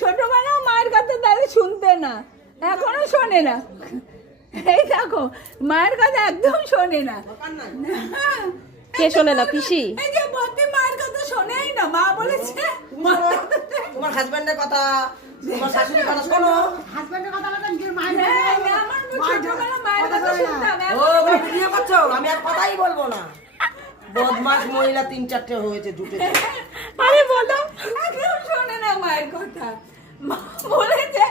ছোটবেলা মায়ের কথা তাহলে শুনতে না, এখনো শোনে না। এই দেখো মায়ের কথা একদম শোনে না। কে শোনে না? পিসি। এই যে বদ্দি মায়ের কথা শোনেই না। মা বলেছে তোমার হাজবেন্ডের কথা, তোমার শাশুড়ির কথা শোনো। হাজবেন্ডের কথা বলতেন যে মায়ের আমার ছোটবেলা মায়ের কথা শুনতাম। ও ভিডিও করছো, আমি আর কথাই বলবো না। বদমাস মহিলা 3-4টে হয়েছে, জুটেছে। আরে বলো, একদম শোনে না মায়ের কথা। মা বলেছে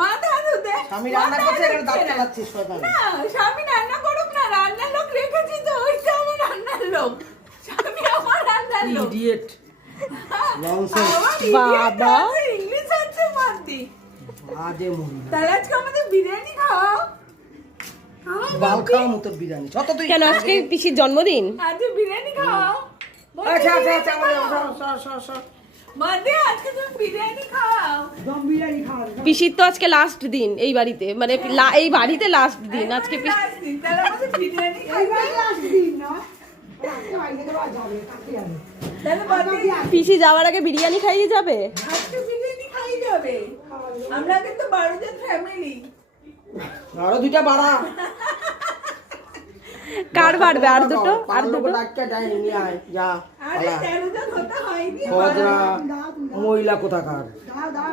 মাথা ধুতে। স্বামী রান্না করছে, এখানে দাঁত চালাচ্ছিস শয়তান। না, স্বামী রান্না করুক না, রান্নার লোক রেখেছি তো, ওইটা আমার রান্নার লোক। স্বামী আমার রান্নার লোক। ইডিয়েট। ননসেন্স। বাবা। ইংলিশ আছে মাদি। আজে মহিলা। তাহলে আজকে আমাদের বিরিয়ানি খাও। বাল খাওয়া মতো বিরিয়ানি। যত তুই কেন আজকে পিসির জন্মদিন? আজকে বিরিয়ানি খাও। আচ্ছা আচ্ছা আচ্ছা, সর। মাদি আজকে তুমি বিরিয়ানি খাও। দম বিরিয়ানি খাওয়া। পিসির তো আজকে লাস্ট দিন এই বাড়িতে, মানে এই বাড়িতে লাস্ট দিন আজকে। তাহলে আমাদের বিরিয়ানি এইবার খাইবে। আসবি না আজকে বাইরে দেওয়া যাবে কাকে যাবে তাহলে মাদি পিসি যাওয়ার আগে বিরিয়ানি খাইয়ে যাবে। আজকে বিরিয়ানি খাই যাবে। আমরা কিন্তু 12 জন ফ্যামিলি। আরো দুইটা বাড়া। কার বাড়বে? আর দুটো, আর দুটো। ডাক্কা যাই নিয়ে আয় যা। আরে 13 জন হতে হয়নি। মহিলা কোথাকার। দাও দাও